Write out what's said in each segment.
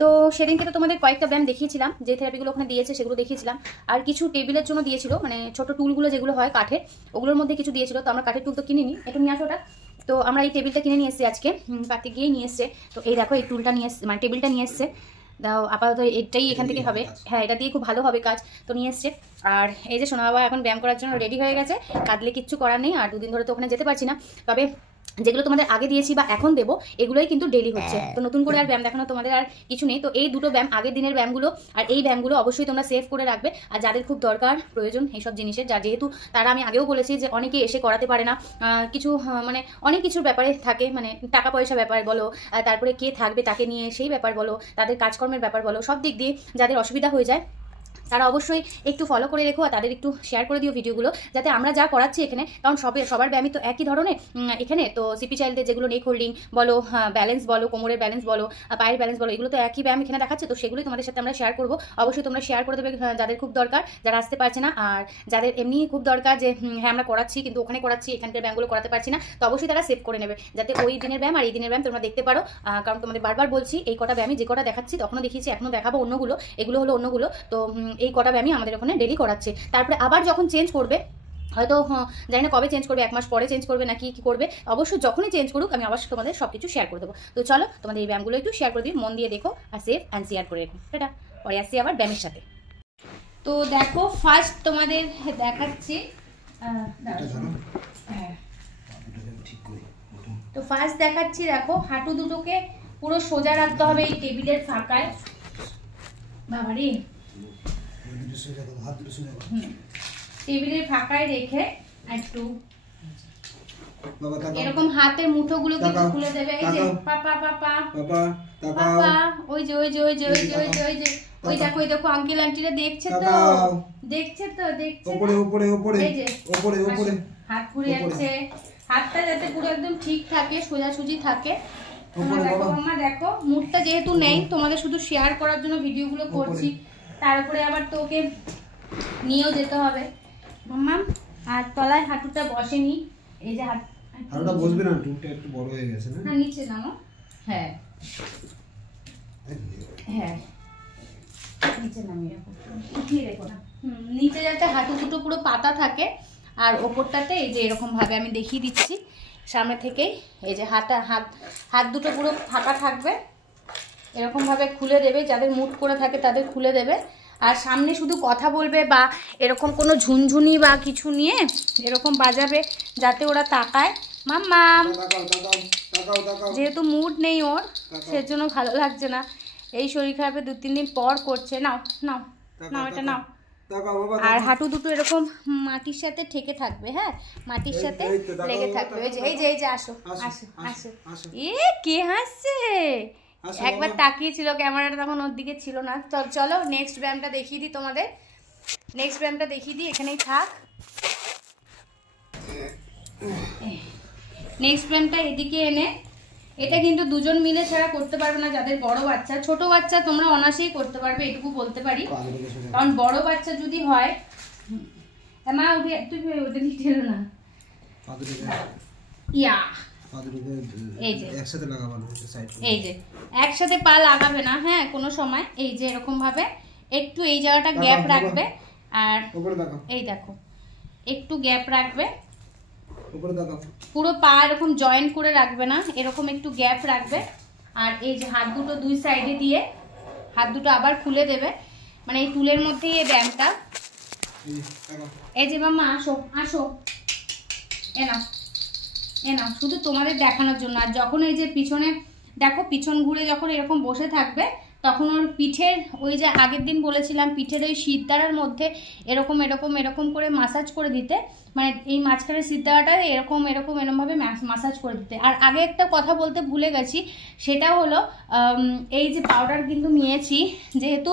তো সেদিনকে তো তোমাদের কয়েকটা ব্যায়াম দেখিয়েছিলাম, যে থেরাপিগুলো ওখানে দিয়েছে সেগুলো দেখিয়েছিলাম। আর কিছু টেবিলের জন্য দিয়েছিল, মানে ছোট টুলগুলো যেগুলো হয় কাঠের, ওগুলোর মধ্যে কিছু দিয়েছিল। তো আমরা কাঠের টুল তো কিনিনি, একটু নিয়ে আসো ওটা। তো আমরা এই টেবিলটা কিনে নিয়ে এসেছি আজকে, কাটতে গিয়েই নিয়ে এসছে। তো এই দেখো এই টুলটা নিয়ে এসছে, মানে টেবিলটা নিয়ে এসছে। দাও আপাতত এটাই এখান থেকে হবে, হ্যাঁ এটা দিয়ে খুব ভালো হবে কাজ, তো নিয়ে এসছে। আর এই যে সোনা বাবা এখন ব্যায়াম করার জন্য রেডি হয়ে গেছে, কাঁদলে কিচ্ছু করার নেই। আর 2 দিন ধরে তো ওখানে যেতে পারছি না, তবে যেগুলো তোমাদের আগে দিয়েছি বা এখন দেবো এগুলোই কিন্তু ডেলি হচ্ছে। তো নতুন করে আর ব্যায়াম দেখানো তোমাদের আর কিছু নেই। তো এই দুটো ব্যায়াম, আগের দিনের ব্যায়ামগুলো আর এই ব্যায়ামগুলো অবশ্যই তোমরা সেভ করে রাখবে। আর যাদের খুব দরকার প্রয়োজন এইসব জিনিসের, যেহেতু তারা, আমি আগেও বলেছি যে অনেকে এসে করাতে পারে না, কিছু মানে অনেক কিছুর ব্যাপারে থাকে, মানে টাকা পয়সা ব্যাপার বলো, তারপরে কে থাকবে তাকে নিয়ে সেই ব্যাপার বলো, তাদের কাজকর্মের ব্যাপার বলো, সব দিক দিয়ে যাদের অসুবিধা হয়ে যায় তারা অবশ্যই একটু ফলো করে রেখো। আর তাদের একটু শেয়ার করে দিও ভিডিওগুলো, যাতে আমরা যা করাচ্ছি এখানে, কারণ সবার ব্যায়ামই তো একই ধরনের এখানে। তো সিপি চাইল্ডদের যেগুলো নেক হোল্ডিং বলো, ব্যালেন্স বলো, কোমরের ব্যালেন্স বলো, পায়ের ব্যালেন্স বলো, এগুলো তো একই ব্যায়াম এখানে দেখাচ্ছে। তো সেগুলোই তোমাদের সাথে আমরা শেয়ার করবো। অবশ্যই তোমরা শেয়ার করে দেবে যাদের খুব দরকার, যারা আসতে পারছে না। আর যাদের এমনি খুব দরকার যে হ্যাঁ আমরা করাচ্ছি কিন্তু ওখানে করাচ্ছি, এখানকার ব্যায়ামগুলো করাতে পারছি না, তো অবশ্যই তারা সেভ করে নেবে, যাতে ওই দিনের ব্যায়াম আর এই দিনের ব্যায়াম তোমরা দেখতে পারো। কারণ তোমাদের বারবার বলছি, এই কটা ব্যায়ামই, যে কটা দেখাচ্ছি তখনও দেখিয়েছি, এখনও দেখাবো অন্যগুলো, এগুলো হলো অন্যগুলো। তো এই কটা ব্যায়ামই আমাদের ওখানে ডেলি করাচ্ছে। তারপরে আবার যখন চেঞ্জ করবে, হয়তো জানি না কবে চেঞ্জ করবে, 1 মাস পরে চেঞ্জ করবে নাকি কি করবে, অবশ্যই যখনই চেঞ্জ করুক আমি অবশ্যই তোমাদের সব কিছু শেয়ার করে দেবো। তো চলো তোমাদের এই ব্যায়ামগুলো একটু শেয়ার করে দিই, মন দিয়ে দেখো আর সেভ অ্যান্ড শেয়ার করে রেখো। এটা পরে আসছি আবার ব্যায়ামের সাথে। তো দেখো ফার্স্ট তোমাদের দেখাচ্ছি, তো ফার্স্ট দেখাচ্ছি, দেখো হাঁটু দুটোকে পুরো সোজা রাখতে হবে এই টেবিলের ফাঁকায়। বাবারে, টেবিলের ফাঁকায় রেখে একটু এরকম হাতের মুঠোগুলো কিন্তু খুলে দেবে। এই যে পাপা পাপা পাপা, ওই যে ওই যে ওই যে ওই যে ওই যে ওই যে ওই দেখো, ওই দেখো আঙ্কেল আন্টিরা দেখছে তো, দেখছে তো, দেখছে উপরে উপরে উপরে, এই যে উপরে উপরে হাত ঘুরে যাচ্ছে, হাতটা যাতে পুরো একদম ঠিক থাকে, সোজাসুজি থাকে। দেখো মাম্মা, দেখো মুডটা যেহেতু নেই, তোমাদের শুধু শেয়ার করার জন্য ভিডিওগুলো করছি, তার উপরে আবার তোকে নিয়েও যেতে হবে মাম্মা। আর তলায় হাঁটুটা বসেনি, এই যে হাঁটুটা বসবে না, টুলটা একটু বড় হয়ে গেছে না, হ্যাঁ নিচে নামো, হ্যাঁ হ্যাঁ নিচে নামিয়ে রাখো, উঠিয়ে রেখো না, নিচে যাতে হাঁটু দুটো পুরো পাতা থাকে। আর ওপরটাতে এই যে এরকম ভাবে আমি দেখিয়ে দিচ্ছি সামনে থেকেই, এই যে হাত দুটো পুরো ফাঁকা থাকবে, এরকম ভাবে খুলে দেবে, যাদের মুট করে থাকে তাদের খুলে দেবে। আর সামনে শুধু কথা বলবে বা এরকম কোনো ঝুনঝুনি বা কিছু নিয়ে এরকম বাজাবে যাতে ওরা তাকায়। মাম্মা, যেহেতু মুড নেই ওর, সেজন্য ভালো লাগছে না, এই শরীর খারাপে 2-3 দিন পর করছে। নাও নাও নাও, এটা নাও। আর হাঁটু দুটো এরকম মাটির সাথে ঠেকে থাকবে, হ্যাঁ মাটির সাথে লেগে থাকবে। এই যে এই যে আসো আসো আসো, এ কে হাসছে, একবার তাকিয়েছিল ক্যামেরাটা, তখন ওর দিকে ছিল না। চলো নেক্সট ব্যায়ামটা দেখিয়ে দিই তোমাদের, নেক্সট ব্যায়ামটা দেখিয়ে দিই, এখানেই থাক। নেক্সট ব্যায়ামটা এদিকে এনে, এটা কিন্তু দুজন মিলে ছাড়া করতে পারবে না, যাদের বড় বাচ্চা, ছোট বাচ্চা তোমরা অনায়াসেই করতে পারবে, এটুকু বলতে পারি। কারণ বড় বাচ্চা যদি হয়, মা উঠে, তুই ওটা নিতে না, ইয়া এই যে একসাথে লাগাবো না, এই যে একসাথে পা লাগাবে না, হ্যাঁ কোনো সময় এই যে এরকম ভাবে একটু এই জায়গাটা গ্যাপ রাখবে। আর এই দেখো একটু গ্যাপ রাখবে, পুরো পা এরকম জয়েন্ট করে রাখবে না, এরকম একটু গ্যাপ রাখবে। আর এই যে হাত দুটো দুই সাইডে দিয়ে হাত দুটো আবার খুলে দেবে, মানে এই টুলের মধ্যেই এই ব্যায়ামটা। এই যে মাম্মা আসো আসো, এ নাও এ নাও, শুধু তোমাদের দেখানোর জন্য। আর যখন এই যে পিছনে দেখো, পিছন ঘুরে যখন এরকম বসে থাকবে, তখন ওর পিঠের, ওই যে আগের দিন বলেছিলাম পিঠের ওই সিদ্ধারার মধ্যে এরকম এরকম এরকম করে মাসাজ করে দিতে, মানে এই মাঝখানের সিদ্ধারাটা এরকম এরকম এরকমভাবে মাসাজ করে দিতে। আর আগে একটা কথা বলতে ভুলে গেছি, সেটা হলো এই যে পাউডার কিন্তু নিয়েছি, যেহেতু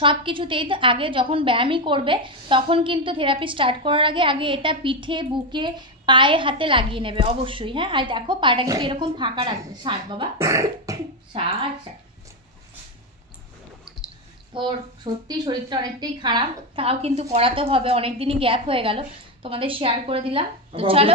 সব কিছুতেই আগে যখন ব্যায়ামই করবে তখন কিন্তু থেরাপি স্টার্ট করার আগে এটা পিঠে, বুকে, পায়ে, হাতে লাগিয়ে নেবে অবশ্যই, হ্যাঁ। আর দেখো পাটা কিন্তু এরকম ফাঁকা রাখবে, ষাট বাবা ষাট ষাট। তোর সত্যি শরীরটা অনেকটাই খারাপ, তাও কিন্তু করাতে হবে, অনেকদিনই গ্যাপ হয়ে গেল, তোমাদের শেয়ার করে দিলাম। তো চলো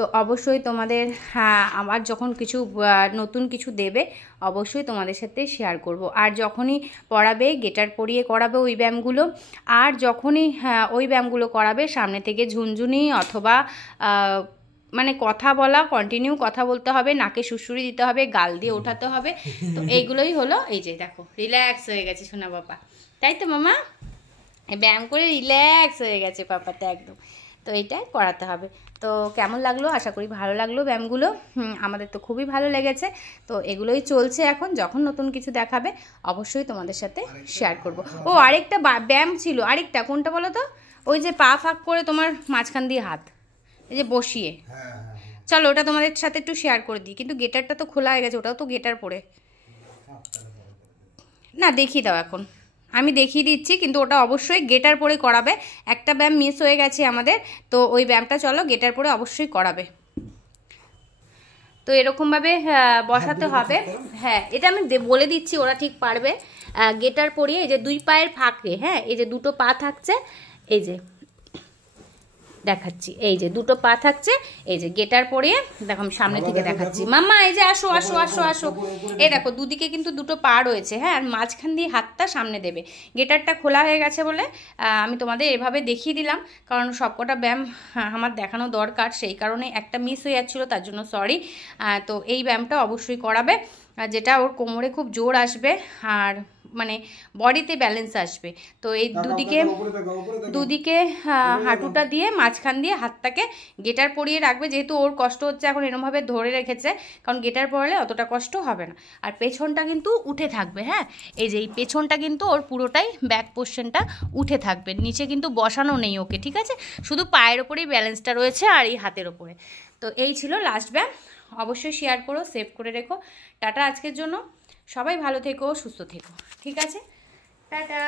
তো অবশ্যই তোমাদের আমার যখন কিছু নতুন কিছু দেবে অবশ্যই তোমাদের সাথে শেয়ার করব। আর যখনই পড়াবে গেটার পরিয়ে করাবে ওই ব্যায়ামগুলো, আর যখনই ওই ব্যায়ামগুলো করাবে সামনে থেকে ঝুনঝুনি অথবা মানে কথা বলা, কন্টিনিউ কথা বলতে হবে, নাকে সুড়সুড়ি দিতে হবে, গাল দিয়ে ওঠাতে হবে। তো এইগুলোই হলো, এই যে দেখো রিল্যাক্স হয়ে গেছে সোনা বাবা, তাই তো মামা? ব্যায়াম করে রিল্যাক্স হয়ে গেছে পাপাটা একদম। তো এইটাই করাতে হবে। তো কেমন লাগলো? আশা করি ভালো লাগলো ব্যায়ামগুলো। আমাদের তো খুবই ভালো লেগেছে। তো এগুলোই চলছে এখন, যখন নতুন কিছু দেখাবে অবশ্যই তোমাদের সাথে শেয়ার করব। ও আরেকটা ব্যায়াম ছিল, আরেকটা কোনটা বলো তো? ওই যে পা ফাঁক করে তোমার মাঝখান দিয়ে হাত এই যে বসিয়ে, চলো ওটা তোমাদের সাথে একটু শেয়ার করে দিই। কিন্তু গেটারটা তো খোলা হয়ে গেছে, ওটাও তো গেটার পরে না, দেখিয়ে দাও এখন, আমি দেখিয়ে দিচ্ছি। কিন্তু ওটা অবশ্যই গেটার পরে করাবে। একটা ব্যায়াম মিস হয়ে গেছে আমাদের, তো ওই ব্যায়ামটা চলো গেটার পরে অবশ্যই করাবে। তো এরকমভাবে বসাতে হবে। হ্যাঁ, এটা আমি বলে দিচ্ছি, ওরা ঠিক পারবে। গেটার পরিয়ে এই যে দুই পায়ের ফাঁকে, হ্যাঁ এই যে দুটো পা থাকছে, এই যে দেখাচ্ছি, এই যে দুটো পা থাকছে, এই যে গেটার পরিয়ে দেখো আমি সামনে থেকে দেখাচ্ছি। মাম্মা এই যে আসো আসো আসো আসো, এই দেখো দুদিকে কিন্তু দুটো পা রয়েছে, হ্যাঁ, আর মাঝখান দিয়ে হাতটা সামনে দেবে। গেটারটা খোলা হয়ে গেছে বলে আমি তোমাদের এভাবে দেখিয়ে দিলাম, কারণ সবকটা ব্যায়াম আমার দেখানো দরকার, সেই কারণে একটা মিস হয়ে যাচ্ছিলো, তার জন্য সরি। তো এই ব্যায়ামটা অবশ্যই করাবে, যেটা ওর কোমরে খুব জোর আসবে আর মানে বডিতে ব্যালেন্স আসবে। তো এই দুদিকে হাঁটুটা দিয়ে মাঝখান দিয়ে হাতটাকে গেটার পরিয়ে রাখবে, যেহেতু ওর কষ্ট হচ্ছে এখন এরমভাবে ধরে রেখেছে, কারণ গেটার পরালে অতটা কষ্ট হবে না। আর পেছনটা কিন্তু উঠে থাকবে, হ্যাঁ এই যে এই পেছনটা কিন্তু ওর পুরোটাই ব্যাক পোর্শনটা উঠে থাকবে, নিচে কিন্তু বসানো নেই ওকে, ঠিক আছে? শুধু পায়ের ওপরেই ব্যালেন্সটা রয়েছে আর এই হাতের ওপরে। তো এই ছিল লাস্ট ব্যায়াম। অবশ্যই শেয়ার করো, সেভ করে রেখো। টাটা আজকের জন্য, সবাই ভালো থেকো, সুস্থ থেকো, ঠিক আছে? টাটা।